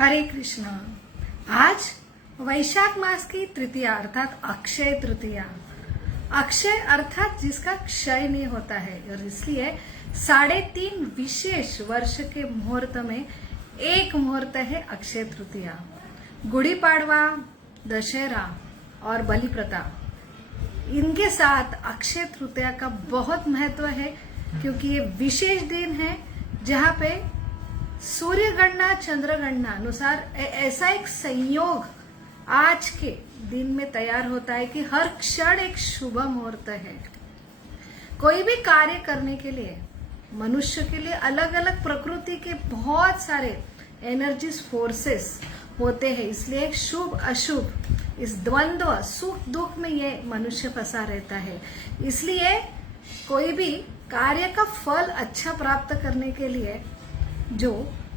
हरे कृष्णा। आज वैशाख मास की तृतीया अर्थात अक्षय तृतीया। अक्षय अर्थात जिसका क्षय नहीं होता है और इसलिए 3.5 विशेष वर्ष के मुहूर्त में एक मुहूर्त है अक्षय तृतीया। गुड़ी पाड़वा, दशहरा और बलि प्रथा, इनके साथ अक्षय तृतीया का बहुत महत्व है क्योंकि ये विशेष दिन है जहां पे सूर्य गणना चंद्र गणना अनुसार ऐसा एक संयोग आज के दिन में तैयार होता है कि हर क्षण एक शुभ मुहूर्त है। कोई भी कार्य करने के लिए मनुष्य के लिए अलग अलग प्रकृति के बहुत सारे एनर्जीज फोर्सेस होते हैं, इसलिए शुभ अशुभ इस द्वंद्व सुख दुख में ये मनुष्य फंसा रहता है। इसलिए कोई भी कार्य का फल अच्छा प्राप्त करने के लिए जो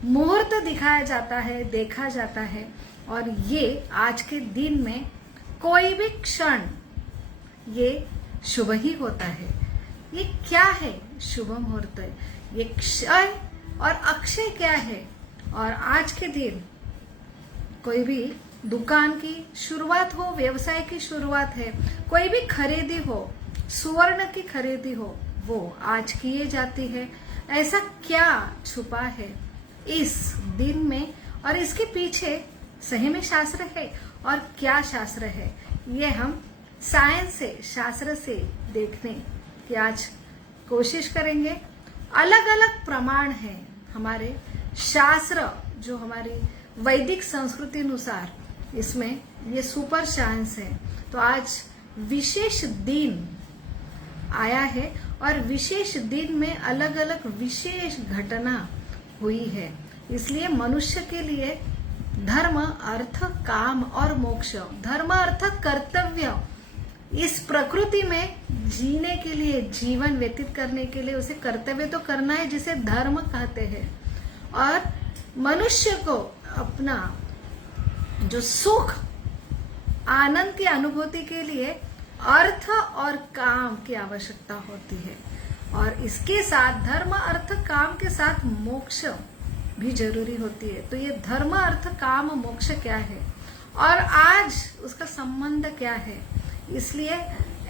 मुहूर्त दिखाया जाता है, देखा जाता है, और ये आज के दिन में कोई भी क्षण ये शुभ ही होता है। ये क्या है शुभ मुहूर्त? ये क्षय और अक्षय क्या है? और आज के दिन कोई भी दुकान की शुरुआत हो, व्यवसाय की शुरुआत है, कोई भी खरीदी हो, सुवर्ण की खरीदी हो, वो आज किए जाती है। ऐसा क्या छुपा है इस दिन में और इसके पीछे सही में शास्त्र है और क्या शास्त्र है, ये हम साइंस से, शास्त्र से देखने की आज कोशिश करेंगे। अलग अलग प्रमाण हैं हमारे शास्त्र, जो हमारी वैदिक संस्कृति अनुसार इसमें ये सुपर साइंस है। तो आज विशेष दिन आया है और विशेष दिन में अलग अलग विशेष घटना हुई है। इसलिए मनुष्य के लिए धर्म, अर्थ, काम और मोक्ष, धर्म अर्थ कर्तव्य, इस प्रकृति में जीने के लिए, जीवन व्यतीत करने के लिए उसे कर्तव्य तो करना है जिसे धर्म कहते हैं। और मनुष्य को अपना जो सुख आनंद की अनुभूति के लिए अर्थ और काम की आवश्यकता होती है, और इसके साथ धर्म अर्थ काम के साथ मोक्ष भी जरूरी होती है। तो ये धर्म अर्थ काम मोक्ष क्या है और आज उसका संबंध क्या है, इसलिए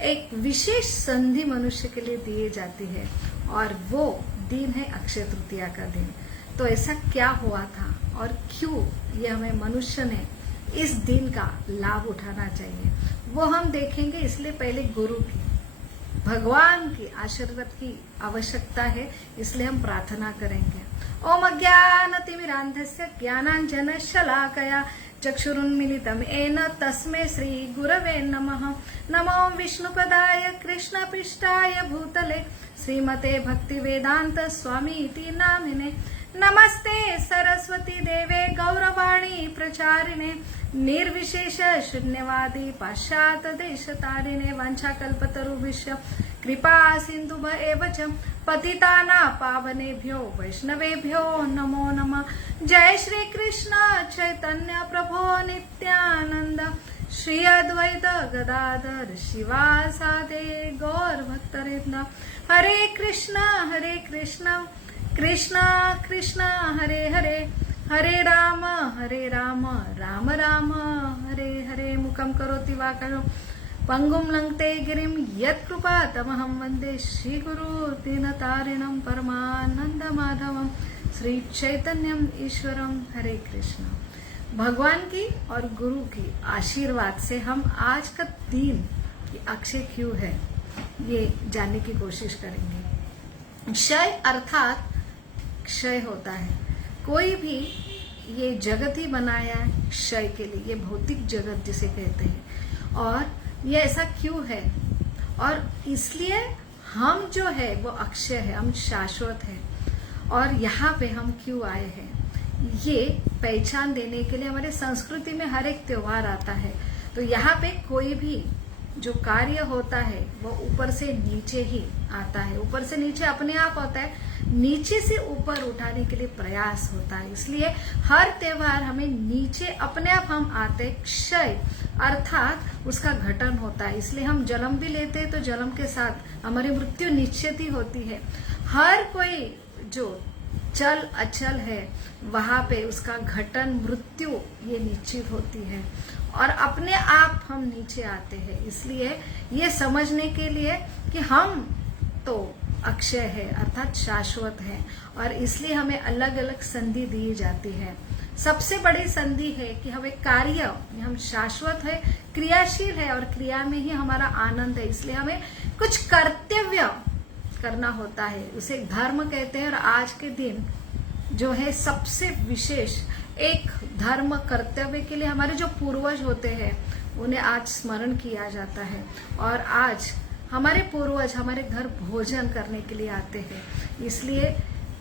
एक विशेष संधि मनुष्य के लिए दी जाती है और वो दिन है अक्षय तृतीया का दिन। तो ऐसा क्या हुआ था और क्यों ये हमें मनुष्य ने इस दिन का लाभ उठाना चाहिए, वो हम देखेंगे। इसलिए पहले गुरु की, भगवान की आशीर्वाद की आवश्यकता है, इसलिए हम प्रार्थना करेंगे। ओम अज्ञानतिमिरान्धस्य ज्ञानाञ्जनशलाकया चक्षुरुन्मीलितं येन तस्मै श्री गुरवे नमः। नमो विष्णुपदाय कृष्णपृष्ठाय भूतले श्रीमते भक्तिवेदांत स्वामी इति नामिने। नमस्ते सरस्वती देवे गौरवाणी प्रचारिणे निर्विशेष शून्यवादी पाश्चात्य देशतारिणे। वाञ्छाकल्पतरुभ्यश्च कृपा सिन्धुभ्य एव च पतितानां पावनेभ्यो वैष्णवेभ्यो नमो नमः। जय श्री कृष्ण चैतन्य प्रभो नित्यानंद, श्री अद्वैत गदाधर शिवासादि गौर भक्तवृंद। हरे कृष्ण कृष्ण कृष्ण हरे हरे, हरे राम राम राम हरे हरे। मुखं करोति वाचालं पंगुं लंघते गिरिं यत्कृपा तमहं वन्दे श्रीगुरु दीनतारिणं परमानंदमाधवं श्री चैतन्यम ईश्वरम। हरे कृष्ण। भगवान की और गुरु की आशीर्वाद से हम आज का दिन अक्षय क्यों है ये जानने की कोशिश करेंगे। क्षय अर्थात क्षय होता है। कोई भी ये जगत ही बनाया है क्षय के लिए, ये भौतिक जगत जिसे कहते हैं। और ये ऐसा क्यों है और इसलिए हम जो है वो अक्षय है, हम शाश्वत है। और यहाँ पे हम क्यों आए हैं ये पहचान देने के लिए हमारे संस्कृति में हर एक त्योहार आता है। तो यहाँ पे कोई भी जो कार्य होता है वो ऊपर से नीचे ही आता है, ऊपर से नीचे अपने आप होता है, नीचे से ऊपर उठाने के लिए प्रयास होता है। इसलिए हर त्योहार हमें नीचे अपने आप हम आते, क्षय अर्थात उसका घटन होता है। इसलिए हम जन्म भी लेते हैं तो जन्म के साथ हमारी मृत्यु निश्चित ही होती है। हर कोई जो चल अचल है, वहां पे उसका घटन मृत्यु ये निश्चित होती है और अपने आप हम नीचे आते हैं। इसलिए ये समझने के लिए कि हम तो अक्षय है अर्थात शाश्वत है और इसलिए हमें अलग अलग संधि दी जाती है। सबसे बड़ी संधि है कि हमें कार्य, हम शाश्वत है, क्रियाशील है और क्रिया में ही हमारा आनंद है, इसलिए हमें कुछ कर्तव्य करना होता है, उसे धर्म कहते हैं। और आज के दिन जो है सबसे विशेष एक धर्म कर्तव्य के लिए हमारे जो पूर्वज होते हैं उन्हें आज स्मरण किया जाता है और आज हमारे पूर्वज हमारे घर भोजन करने के लिए आते हैं। इसलिए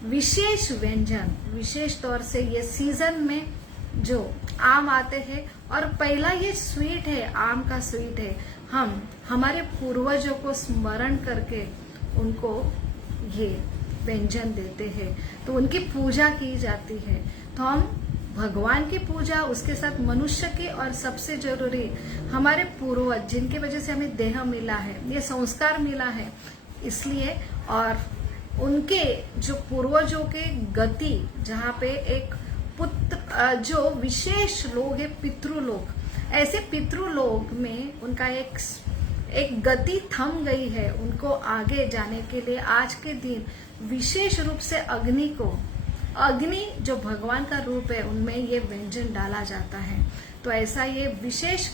विशेष व्यंजन, विशेष तौर से ये सीजन में जो आम आते हैं और पहला ये स्वीट है, आम का स्वीट है, हम हमारे पूर्वजों को स्मरण करके उनको ये व्यंजन देते हैं, तो उनकी पूजा की जाती है। तो हम भगवान की पूजा, उसके साथ मनुष्य की और सबसे जरूरी हमारे पूर्वज जिनकी वजह से हमें देह मिला है, ये संस्कार मिला है, इसलिए और उनके जो पूर्वजों के गति, जहाँ पे एक पुत्र जो विशेष लोग है पितृलोक, ऐसे पितृलोक में उनका एक गति थम गई है, उनको आगे जाने के लिए आज के दिन विशेष रूप से अग्नि जो भगवान का रूप है उनमें ये व्यंजन डाला जाता है। तो ऐसा ये विशेष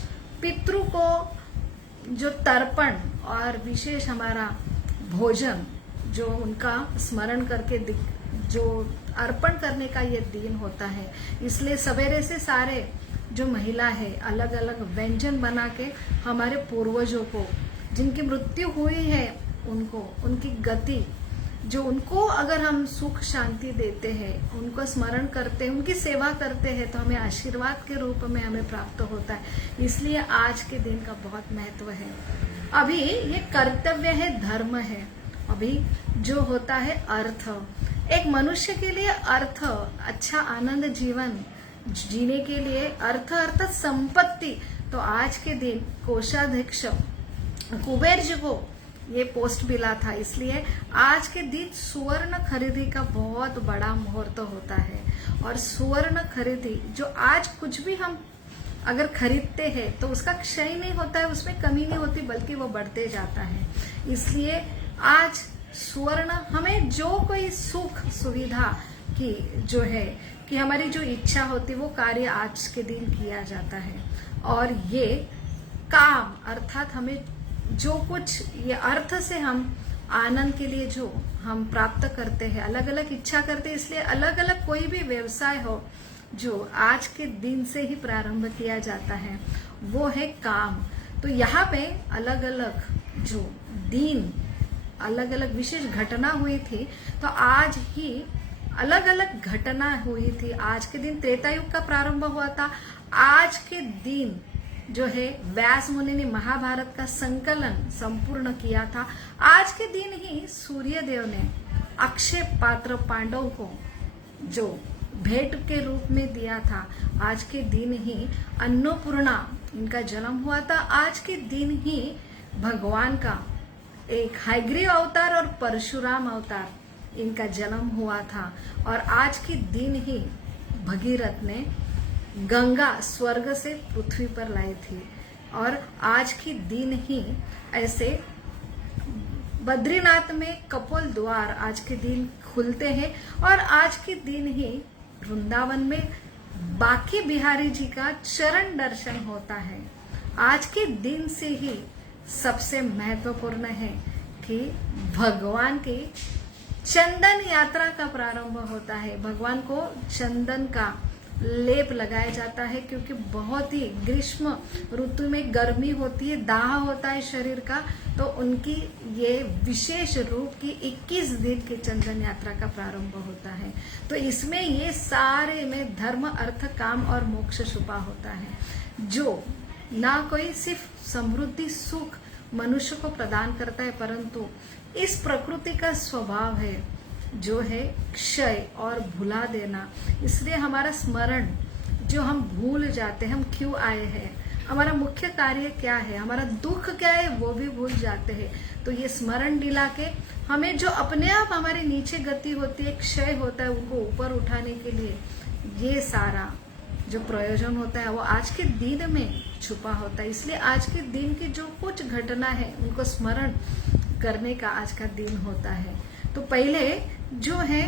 पितृ को जो तर्पण और विशेष हमारा भोजन जो उनका स्मरण करके जो अर्पण करने का ये दिन होता है, इसलिए सवेरे से सारे जो महिला है अलग अलग व्यंजन बना के हमारे पूर्वजों को जिनकी मृत्यु हुई है उनको, उनकी गति जो उनको अगर हम सुख शांति देते हैं, उनको स्मरण करते हैं, उनकी सेवा करते हैं, तो हमें आशीर्वाद के रूप में हमें प्राप्त होता है। इसलिए आज के दिन का बहुत महत्व है। अभी ये कर्तव्य है, धर्म है, अभी जो होता है अर्थ। एक मनुष्य के लिए अर्थ, अच्छा आनंद जीवन जीने के लिए अर्थ अर्थात संपत्ति। तो आज के दिन कोषाध्यक्ष कुबेर जी को ये पोस्ट मिला था, इसलिए आज के दिन सुवर्ण खरीदी का बहुत बड़ा मुहूर्त होता है। और सुवर्ण खरीदी जो आज कुछ भी हम अगर खरीदते हैं तो उसका क्षय नहीं होता है, उसमें कमी नहीं होती, बल्कि वो बढ़ते जाता है। इसलिए आज सुवर्ण हमें जो कोई सुख सुविधा की जो है कि हमारी जो इच्छा होती वो कार्य आज के दिन किया जाता है। और ये काम अर्थात हमें जो कुछ ये अर्थ से हम आनंद के लिए जो हम प्राप्त करते हैं, अलग अलग इच्छा करते हैं, इसलिए अलग अलग कोई भी व्यवसाय हो जो आज के दिन से ही प्रारंभ किया जाता है वो है काम। तो यहाँ पे अलग अलग जो दिन अलग अलग विशेष घटना हुई थी, तो आज ही अलग अलग घटना हुई थी। आज के दिन त्रेता युग का प्रारंभ हुआ था। आज के दिन जो है व्यास मुनि ने महाभारत का संकलन संपूर्ण किया था। आज के दिन ही सूर्य देव ने अक्षय पात्र पांडव को जो भेंट के रूप में दिया था। आज के दिन ही अन्नपूर्णा इनका जन्म हुआ था। आज के दिन ही भगवान का एक हयग्रीव अवतार और परशुराम अवतार इनका जन्म हुआ था। और आज के दिन ही भगीरथ ने गंगा स्वर्ग से पृथ्वी पर लाई थी। और आज के दिन ही ऐसे बद्रीनाथ में कपोल द्वार आज के दिन खुलते हैं। और आज के दिन ही वृंदावन में बांके बिहारी जी का चरण दर्शन होता है। आज के दिन से ही सबसे महत्वपूर्ण है कि भगवान की चंदन यात्रा का प्रारंभ होता है। भगवान को चंदन का लेप लगाया जाता है क्योंकि बहुत ही ग्रीष्म ऋतु में गर्मी होती है, दाह होता है शरीर का, तो उनकी ये विशेष रूप की 21 दिन की चंदन यात्रा का प्रारंभ होता है। तो इसमें ये सारे में धर्म अर्थ काम और मोक्ष छुपा होता है, जो ना कोई सिर्फ समृद्धि सुख मनुष्य को प्रदान करता है, परंतु इस प्रकृति का स्वभाव है जो है क्षय और भुला देना। इसलिए हमारा स्मरण जो हम भूल जाते हैं, हम क्यों आए हैं, हमारा मुख्य कार्य क्या है, हमारा दुख क्या है, वो भी भूल जाते हैं। तो ये स्मरण दिला के हमें जो अपने आप हमारी नीचे गति होती है, क्षय होता है, उनको ऊपर उठाने के लिए ये सारा जो प्रयोजन होता है वो आज के दिन में छुपा होता है। इसलिए आज के दिन की जो कुछ घटना है उनको स्मरण करने का आज का दिन होता है। तो पहले जो है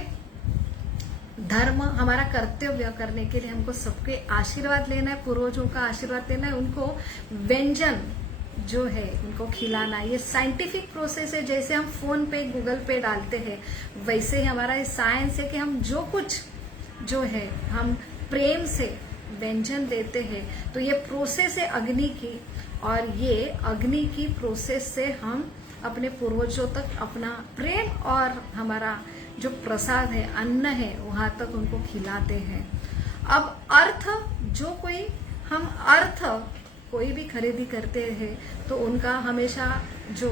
धर्म, हमारा कर्तव्य करने के लिए हमको सबके आशीर्वाद लेना है, पूर्वजों का आशीर्वाद लेना है, उनको व्यंजन जो है उनको खिलाना है। ये साइंटिफिक प्रोसेस है, जैसे हम फोन पे गूगल पे डालते हैं वैसे ही हमारा ये साइंस है कि हम जो कुछ जो है हम प्रेम से व्यंजन देते हैं। तो ये प्रोसेस है अग्नि की, और ये अग्नि की प्रोसेस से हम अपने पूर्वजों तक अपना प्रेम और हमारा जो प्रसाद है, अन्न है, वहां तक उनको खिलाते हैं। अब अर्थ, जो कोई हम अर्थ कोई भी खरीदी करते हैं तो उनका हमेशा जो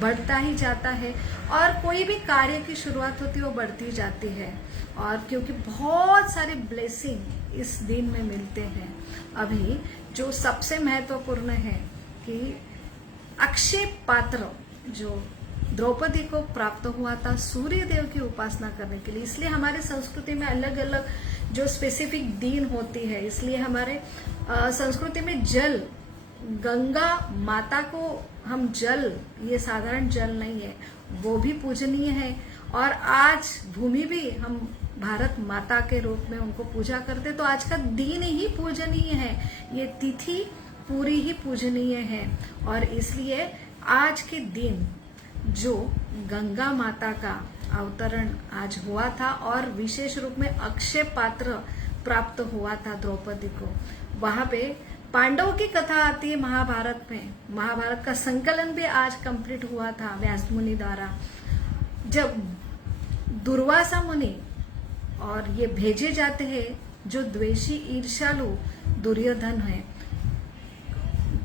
बढ़ता ही जाता है, और कोई भी कार्य की शुरुआत होती है वो बढ़ती जाती है। और क्योंकि बहुत सारे ब्लेसिंग इस दिन में मिलते हैं, अभी जो सबसे महत्वपूर्ण है कि अक्षय पात्र जो द्रौपदी को प्राप्त हुआ था सूर्य देव की उपासना करने के लिए। इसलिए हमारे संस्कृति में अलग अलग जो स्पेसिफिक दिन होती है, इसलिए हमारे संस्कृति में जल, गंगा माता को हम जल, ये साधारण जल नहीं है, वो भी पूजनीय है। और आज भूमि भी हम भारत माता के रूप में उनको पूजा करते, तो आज का दिन ही पूजनीय है, ये तिथि पूरी ही पूजनीय है। और इसलिए आज के दिन जो गंगा माता का अवतरण आज हुआ था, और विशेष रूप में अक्षय पात्र प्राप्त हुआ था द्रौपदी को, वहां पे पांडवों की कथा आती है महाभारत में। महाभारत का संकलन भी आज कंप्लीट हुआ था व्यास मुनि द्वारा, जब दुर्वासा मुनि और ये भेजे जाते हैं जो द्वेषी ईर्ष्यालु दुर्योधन है,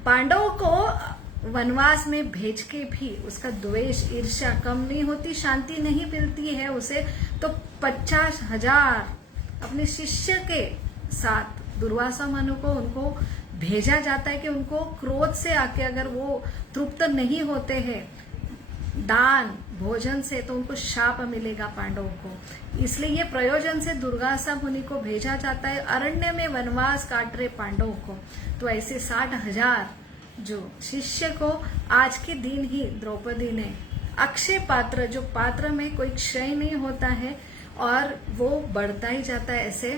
पांडवों को वनवास में भेज के भी उसका द्वेष ईर्ष्या कम नहीं होती, शांति नहीं मिलती है उसे। तो 50,000 अपने शिष्य के साथ दुर्वासा मुनि को उनको भेजा जाता है कि उनको क्रोध से आके अगर वो तृप्त नहीं होते हैं दान भोजन से, तो उनको शाप मिलेगा पांडवों को। इसलिए ये प्रयोजन से दुर्वासा मुनि को भेजा जाता है अरण्य में वनवास काट रहे पांडवों को। तो ऐसे 60,000 जो शिष्य को आज के दिन ही द्रौपदी ने अक्षय पात्र, जो पात्र में कोई क्षय नहीं होता है और वो बढ़ता ही जाता है, ऐसे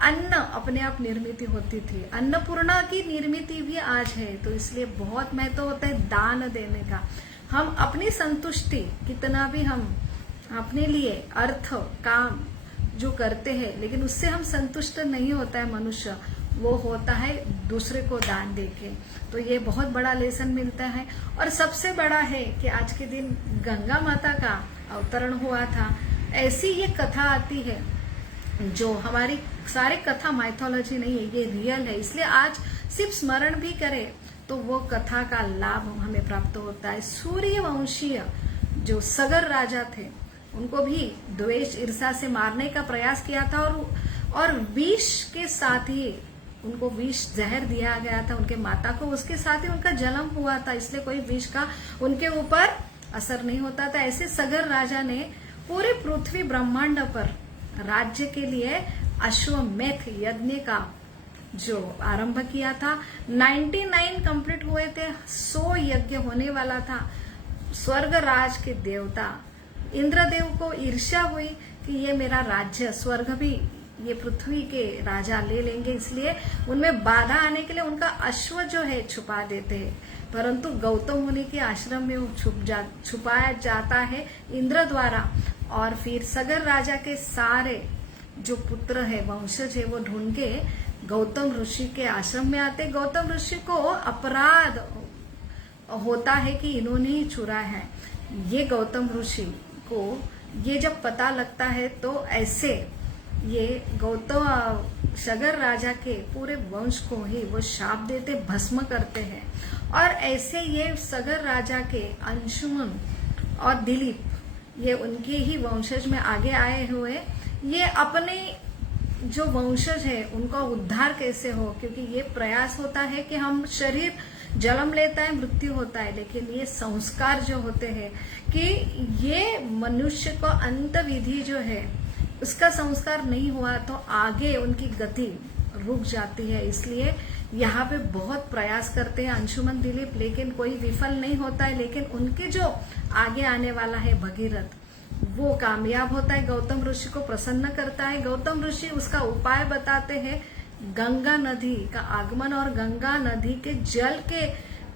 अन्न अपने आप निर्मित होती थी। अन्नपूर्णा की निर्मित भी आज है। तो इसलिए बहुत महत्व होता है दान देने का। हम अपनी संतुष्टि कितना भी हम अपने लिए अर्थ काम जो करते हैं, लेकिन उससे हम संतुष्ट नहीं होता है मनुष्य, वो होता है दूसरे को दान देके। तो ये बहुत बड़ा लेसन मिलता है। और सबसे बड़ा है कि आज के दिन गंगा माता का अवतरण हुआ था। ऐसी ये कथा आती है जो हमारी सारे कथा माइथोलॉजी नहीं है, ये रियल है। इसलिए आज सिर्फ स्मरण भी करें तो वो कथा का लाभ हमें प्राप्त होता है। सूर्यवंशीय जो सगर राजा थे, उनको भी द्वेष ईर्षा से मारने का प्रयास किया था, और विष के साथ ही उनको विष जहर दिया गया था उनके माता को, उसके साथ ही उनका जन्म हुआ था। इसलिए कोई विष का उनके ऊपर असर नहीं होता था। ऐसे सगर राजा ने पूरे पृथ्वी ब्रह्मांड पर राज्य के लिए अश्वमेध यज्ञ का जो आरंभ किया था। 99 कंप्लीट हुए थे, 100 यज्ञ होने वाला था। स्वर्ग राज के देवता इंद्रदेव को ईर्ष्या हुई कि ये मेरा राज्य, स्वर्ग भी ये पृथ्वी के राजा ले लेंगे, इसलिए उनमें बाधा आने के लिए उनका अश्व जो है छुपा देते हैं। परंतु गौतम मुनि के आश्रम में वो छुपाया जाता है इंद्र द्वारा। और फिर सगर राजा के सारे जो पुत्र है, वंशज है, वो ढूंढ के गौतम ऋषि के आश्रम में आते। गौतम ऋषि को अपराध होता है कि इन्होंने ही चुरा है। ये गौतम ऋषि को ये जब पता लगता है तो ऐसे ये गौतम सगर राजा के पूरे वंश को ही वो शाप देते, भस्म करते हैं। और ऐसे ये सगर राजा के अंशुमन और दिलीप, ये उनके ही वंशज में आगे आए हुए, ये अपने जो वंशज है उनका उद्धार कैसे हो, क्योंकि ये प्रयास होता है कि हम शरीर जन्म लेता है, मृत्यु होता है, लेकिन ये संस्कार जो होते हैं कि ये मनुष्य को अंत विधि जो है उसका संस्कार नहीं हुआ तो आगे उनकी गति रुक जाती है। इसलिए यहाँ पे बहुत प्रयास करते हैं अंशुमन दिलीप, लेकिन कोई विफल नहीं होता है। लेकिन उनके जो आगे आने वाला है भगीरथ, वो कामयाब होता है, गौतम ऋषि को प्रसन्न करता है। गौतम ऋषि उसका उपाय बताते हैं, गंगा नदी का आगमन और गंगा नदी के जल के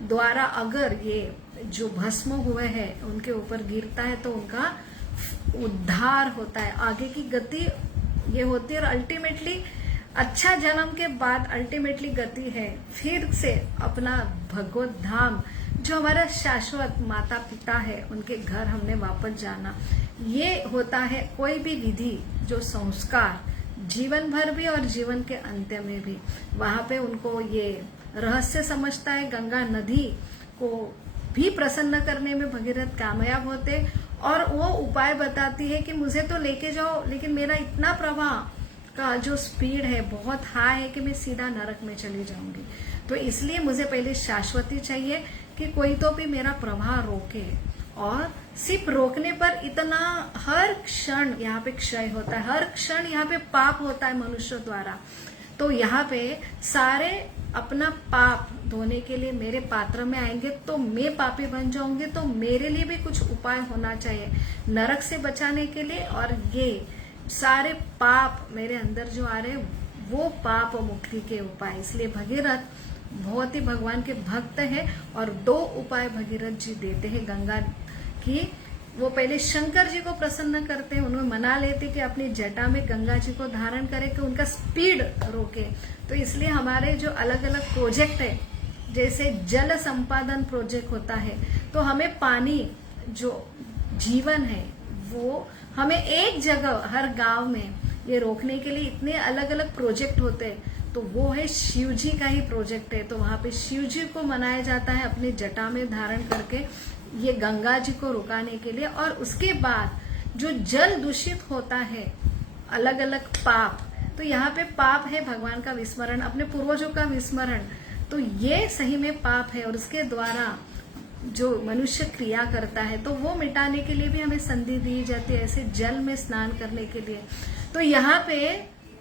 द्वारा अगर ये जो भस्म हुए हैं उनके ऊपर गिरता है तो उनका उद्धार होता है, आगे की गति ये होती है। और अल्टीमेटली अच्छा जन्म के बाद अल्टीमेटली गति है फिर से अपना भगवत धाम, जो हमारा शाश्वत माता पिता है उनके घर हमने वापस जाना। ये होता है कोई भी विधि जो संस्कार जीवन भर भी और जीवन के अंत्य में भी, वहां पे उनको ये रहस्य समझता है। गंगा नदी को भी प्रसन्न करने में भगीरथ कामयाब होते और वो उपाय बताती है कि मुझे तो लेके जाओ, लेकिन मेरा इतना प्रवाह का जो स्पीड है बहुत हाई है कि मैं सीधा नरक में चली जाऊंगी। तो इसलिए मुझे पहले शाश्वती चाहिए कि कोई तो भी मेरा प्रवाह रोके। और सिर्फ रोकने पर इतना, हर क्षण यहाँ पे क्षय होता है, हर क्षण यहाँ पे पाप होता है मनुष्य द्वारा। तो यहाँ पे सारे अपना पाप धोने के लिए मेरे पात्र में आएंगे तो मैं पापी बन जाऊंगी, तो मेरे लिए भी कुछ उपाय होना चाहिए नरक से बचाने के लिए। और ये सारे पाप मेरे अंदर जो आ रहे हैं वो पाप मुक्ति के उपाय। इसलिए भगीरथ बहुत ही भगवान के भक्त है और दो उपाय भगीरथ जी देते हैं गंगा की। वो पहले शंकर जी को प्रसन्न करते हैं, उन्हें मना लेते कि अपनी जटा में गंगा जी को धारण करें कि उनका स्पीड रोके। तो इसलिए हमारे जो अलग अलग प्रोजेक्ट है, जैसे जल संपादन प्रोजेक्ट होता है, तो हमें पानी जो जीवन है वो हमें एक जगह हर गांव में ये रोकने के लिए इतने अलग अलग प्रोजेक्ट होते हैं। तो वो है शिव जी का ही प्रोजेक्ट है। तो वहां पे शिव जी को मनाया जाता है अपने जटा में धारण करके ये गंगा जी को रुकाने के लिए। और उसके बाद जो जल दूषित होता है, अलग अलग पाप, तो यहाँ पे पाप है भगवान का विस्मरण, अपने पूर्वजों का विस्मरण, तो ये सही में पाप है। और उसके द्वारा जो मनुष्य क्रिया करता है तो वो मिटाने के लिए भी हमें संधि दी जाती है, ऐसे जल में स्नान करने के लिए। तो यहाँ पे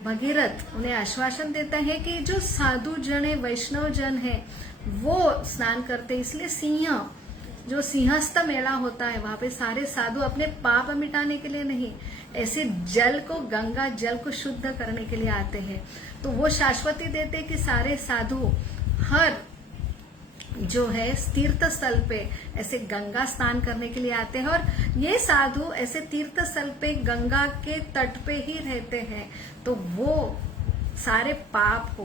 भगीरथ उन्हें आश्वासन देता है कि जो साधु जन है, वैष्णव जन है, वो स्नान करते। इसलिए सिंह, जो सिंहस्थ मेला होता है, वहां पे सारे साधु अपने पाप मिटाने के लिए नहीं, ऐसे जल को, गंगा जल को शुद्ध करने के लिए आते हैं। तो वो शाश्वती देते कि सारे साधु हर जो है तीर्थ स्थल पे ऐसे गंगा स्नान करने के लिए आते हैं। और ये साधु ऐसे तीर्थ स्थल पे गंगा के तट पे ही रहते हैं, तो वो सारे पाप को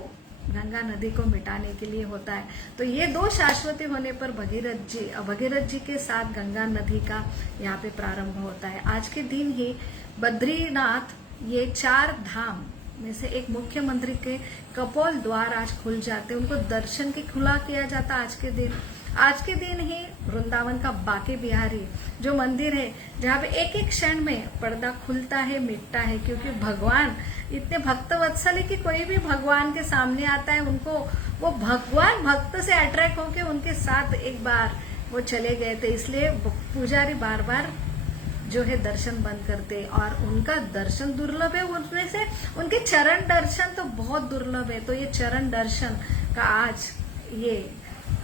गंगा नदी को मिटाने के लिए होता है। तो ये दो शाश्वती होने पर भगीरथ जी के साथ गंगा नदी का यहाँ पे प्रारंभ होता है। आज के दिन ही बद्रीनाथ, ये 4 धाम में से एक मुख्यमंत्री के कपोल द्वार आज खुल जाते हैं, उनको दर्शन की खुला किया जाता आज के दिन। आज के दिन ही वृंदावन का बाके बिहारी जो मंदिर है, जहाँ पे एक एक क्षण में पर्दा खुलता है, मिटता है, क्योंकि भगवान इतने भक्त वत्सल है कि कोई भी भगवान के सामने आता है, उनको वो भगवान भक्त से अट्रैक्ट होके उनके साथ एक बार वो चले गए थे। इसलिए पुजारी बार बार जो है दर्शन बंद करते, और उनका दर्शन दुर्लभ है, उनमें से उनके चरण दर्शन तो बहुत दुर्लभ है। तो ये चरण दर्शन का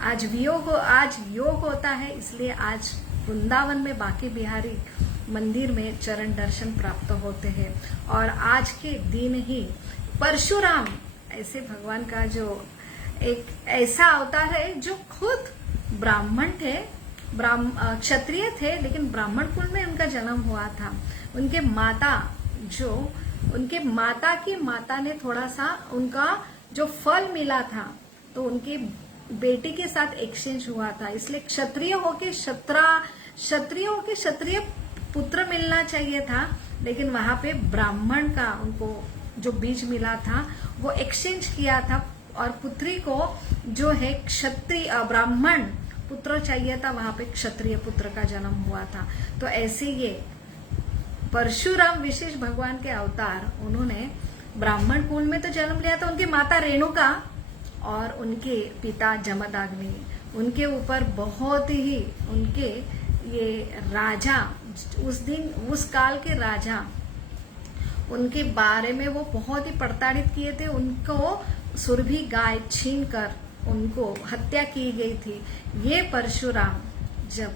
आज योग होता है। इसलिए आज वृंदावन में बाके बिहारी मंदिर में चरण दर्शन प्राप्त होते हैं। और आज के दिन ही परशुराम, ऐसे भगवान का जो एक ऐसा अवतार है जो खुद ब्राह्मण थे, क्षत्रिय थे, लेकिन ब्राह्मण कुल में उनका जन्म हुआ था। उनके माता की माता ने थोड़ा सा उनका जो फल मिला था तो उनकी बेटी के साथ एक्सचेंज हुआ था। इसलिए क्षत्रिय होके क्षत्रिय पुत्र मिलना चाहिए था, लेकिन वहां पे ब्राह्मण का उनको जो बीज मिला था वो एक्सचेंज किया था, और पुत्री को जो है ब्राह्मण पुत्र चाहिए था, वहां पे क्षत्रिय पुत्र का जन्म हुआ था। तो ऐसे ये परशुराम विशेष भगवान के अवतार, उन्होंने ब्राह्मण कुल में तो जन्म लिया था। उनकी माता रेणुका और उनके पिता जमदग्नि, उनके ऊपर बहुत ही उनके ये राजा, उस दिन उस काल के राजा, उनके बारे में वो बहुत ही प्रताड़ित किए थे। उनको सुरभि गाय छीन कर उनको हत्या की गई थी। ये परशुराम जब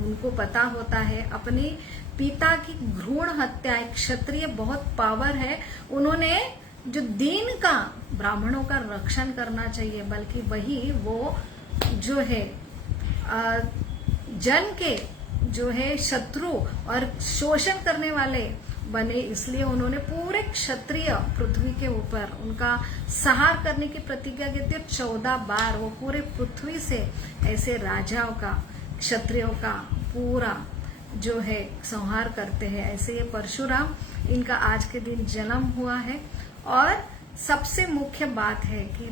उनको पता होता है अपने पिता की भ्रूण हत्या, एक क्षत्रिय बहुत पावर है, उन्होंने जो दीन का ब्राह्मणों का रक्षण करना चाहिए, बल्कि वही वो जो है जन के जो है शत्रु और शोषण करने वाले बने। इसलिए उन्होंने पूरे क्षत्रिय पृथ्वी के ऊपर उनका संहार करने की प्रतिज्ञा की थी। 14 बार वो पूरे पृथ्वी से ऐसे राजाओं का, क्षत्रियों का पूरा जो है संहार करते हैं। ऐसे ये परशुराम, इनका आज के दिन जन्म हुआ है। और सबसे मुख्य बात है कि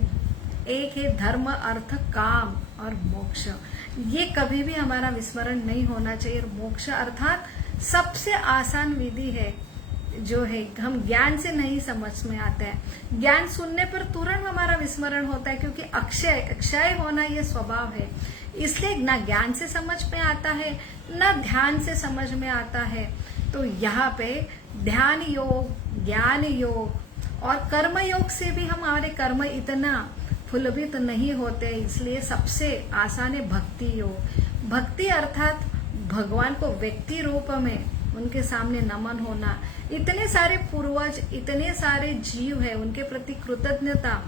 एक है धर्म, अर्थ, काम और मोक्ष। ये कभी भी हमारा विस्मरण नहीं होना चाहिए। मोक्ष अर्थात सबसे आसान विधि है, जो है हम ज्ञान से नहीं समझ में आता है। ज्ञान सुनने पर तुरंत हमारा विस्मरण होता है, क्योंकि क्षय होना ये स्वभाव है। इसलिए ना ज्ञान से समझ में आता है, ना ध्यान से समझ में आता है। तो यहाँ पे ध्यान योग, ज्ञान योग और कर्म योग से भी हमारे कर्म इतना फुलभित नहीं होते। इसलिए सबसे आसान है भक्ति योग। भक्ति अर्थात भगवान को व्यक्ति रूप में उनके सामने नमन होना। इतने सारे पूर्वज, इतने सारे जीव है, उनके प्रति कृतज्ञता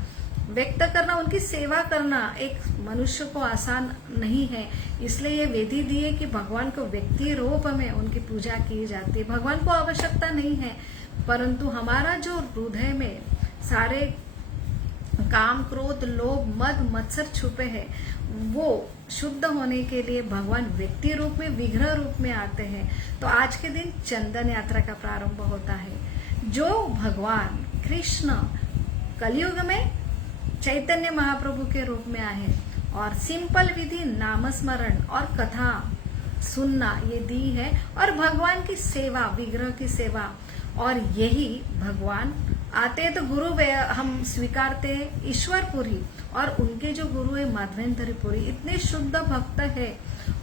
व्यक्त करना, उनकी सेवा करना एक मनुष्य को आसान नहीं है। इसलिए ये विधि दी है कि भगवान को व्यक्ति रूप में उनकी पूजा की जाती है। भगवान को आवश्यकता नहीं है, परंतु हमारा जो हृदय में सारे काम, क्रोध, लोभ, मद, मत्सर छुपे हैं, वो शुद्ध होने के लिए भगवान व्यक्ति रूप में, विग्रह रूप में आते हैं। तो आज के दिन चंदन यात्रा का प्रारंभ होता है। जो भगवान कृष्ण कलयुग में चैतन्य महाप्रभु के रूप में आए और सिंपल विधि नामस्मरण और कथा सुनना ये दी है, और भगवान की सेवा, विग्रह की सेवा। और यही भगवान आते तो गुरु हम स्वीकारते हैं ईश्वरपुरी, और उनके जो गुरु है माधवेंद्रपुरी, इतने शुद्ध भक्त है।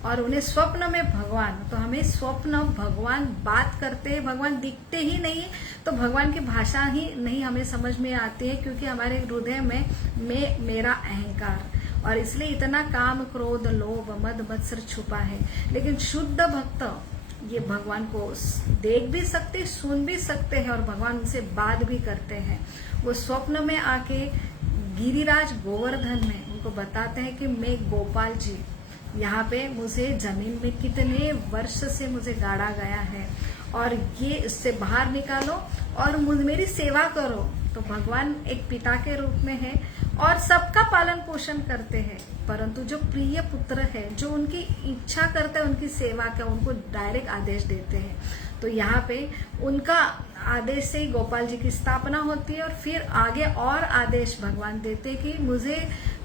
और उन्हें स्वप्न में भगवान, तो हमें स्वप्न भगवान बात करते हैं, भगवान दिखते ही नहीं, तो भगवान की भाषा ही नहीं हमें समझ में आती है, क्योंकि हमारे हृदय में मेरा अहंकार, और इसलिए इतना काम, क्रोध, लोभ, मद, मत्सर छुपा है। लेकिन शुद्ध भक्त ये भगवान को देख भी सकते, सुन भी सकते हैं, और भगवान उनसे बात भी करते हैं। वो स्वप्न में आके गिरिराज गोवर्धन में उनको बताते हैं कि मैं गोपाल जी, यहाँ पे मुझे जमीन में कितने वर्ष से मुझे गाड़ा गया है, और ये इससे बाहर निकालो और मेरी सेवा करो। तो भगवान एक पिता के रूप में है और सबका पालन पोषण करते हैं, परंतु जो प्रिय पुत्र है, जो उनकी इच्छा करता है उनकी सेवा का, उनको डायरेक्ट आदेश देते हैं। तो यहाँ पे उनका आदेश से ही गोपाल जी की स्थापना होती है, और फिर आगे और आदेश भगवान देते कि मुझे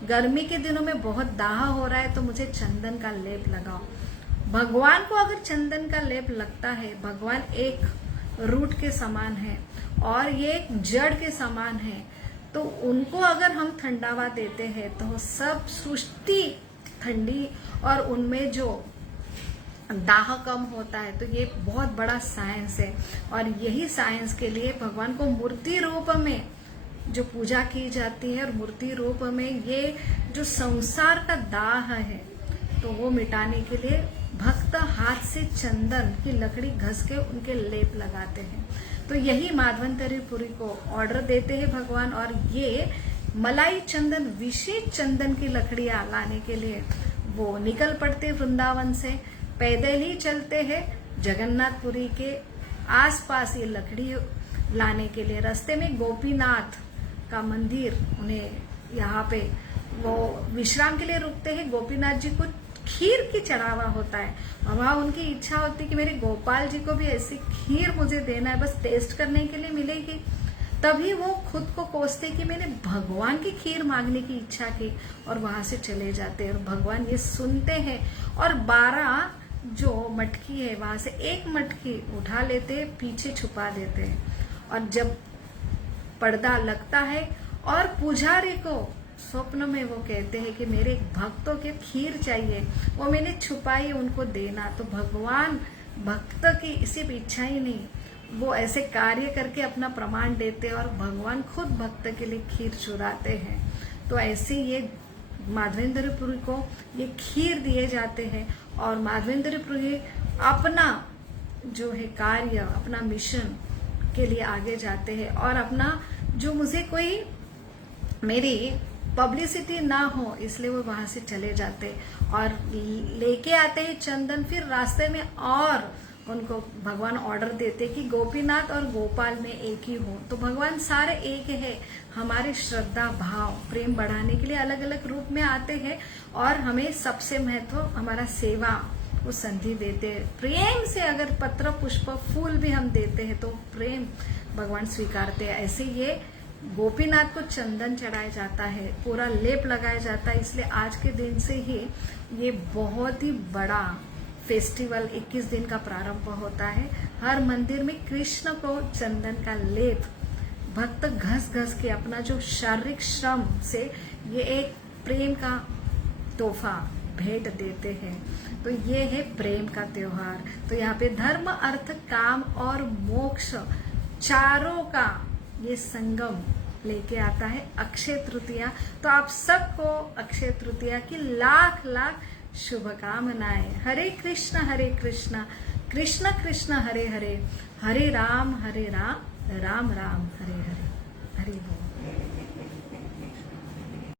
गर्मी के दिनों में बहुत दाह हो रहा है, तो मुझे चंदन का लेप लगाओ। भगवान को अगर चंदन का लेप लगता है, भगवान एक रूट के समान है और ये एक जड़ के समान है, तो उनको अगर हम ठंडावा देते हैं तो सब सृष्टि ठंडी और उनमें जो दाह कम होता है। तो ये बहुत बड़ा साइंस है, और यही साइंस के लिए भगवान को मूर्ति रूप में जो पूजा की जाती है, और मूर्ति रूप में ये जो संसार का दाह है तो वो मिटाने के लिए भक्त हाथ से चंदन की लकड़ी घस के उनके लेप लगाते हैं। तो यही माधवेंद्रपुरी को ऑर्डर देते हैं भगवान, और ये मलाई चंदन, विशेष चंदन की लकड़ियां लाने के लिए वो निकल पड़ते वृंदावन से, पैदल ही चलते हैं जगन्नाथपुरी के आसपास ये लकड़ी लाने के लिए। रास्ते में गोपीनाथ का मंदिर, उन्हें यहाँ पे वो विश्राम के लिए रुकते हैं। गोपीनाथ जी को खीर की चढ़ावा होता है, वहां उनकी इच्छा होती है कि मेरे गोपाल जी को भी ऐसी खीर मुझे देना है, बस टेस्ट करने के लिए मिलेगी। तभी वो खुद को कोसते कि मैंने भगवान की खीर मांगने की इच्छा की, और वहां से चले जाते हैं। और भगवान ये सुनते हैं और 12 जो मटकी है वहां से एक मटकी उठा लेते हैं, पीछे छुपा देते हैं। और जब पर्दा लगता है और पुजारी को स्वप्न में वो कहते हैं कि मेरे भक्तों के खीर चाहिए, वो मैंने छुपाई उनको देना। तो भगवान भक्त की सिर्फ इच्छा ही नहीं, वो ऐसे कार्य करके अपना प्रमाण देते हैं और भगवान खुद भक्त के लिए खीर चुराते हैं। तो ऐसे ये माधवेंद्रपुरी को ये खीर दिए जाते हैं और माधवेंद्रपुरी अपना जो है कार्य, अपना मिशन के लिए आगे जाते हैं और अपना जो मुझे कोई मेरी पब्लिसिटी ना हो इसलिए वो वहां से चले जाते और लेके आते हैं चंदन। फिर रास्ते में और उनको भगवान ऑर्डर देते कि गोपीनाथ और गोपाल में एक ही हो। तो भगवान सारे एक है, हमारे श्रद्धा भाव प्रेम बढ़ाने के लिए अलग अलग रूप में आते हैं और हमें सबसे महत्व हमारा सेवा वो संधि देते हैं। प्रेम से अगर पत्र पुष्प फूल भी हम देते हैं तो प्रेम भगवान स्वीकारते हैं। ऐसे ये गोपीनाथ को चंदन चढ़ाया जाता है, पूरा लेप लगाया जाता है। इसलिए आज के दिन से ही ये बहुत ही बड़ा फेस्टिवल 21 दिन का प्रारंभ होता है। हर मंदिर में कृष्ण को चंदन का लेप भक्त घस घस के अपना जो शारीरिक श्रम से ये एक प्रेम का तोहफा भेंट देते हैं। तो ये है प्रेम का त्योहार। तो यहाँ पे धर्म अर्थ काम और मोक्ष चारों का ये संगम लेके आता है अक्षय तृतीया। तो आप सबको अक्षय तृतीया की लाख लाख शुभकामनाएं। हरे कृष्ण कृष्ण कृष्ण हरे हरे, हरे राम राम राम हरे हरे। हरि बोल।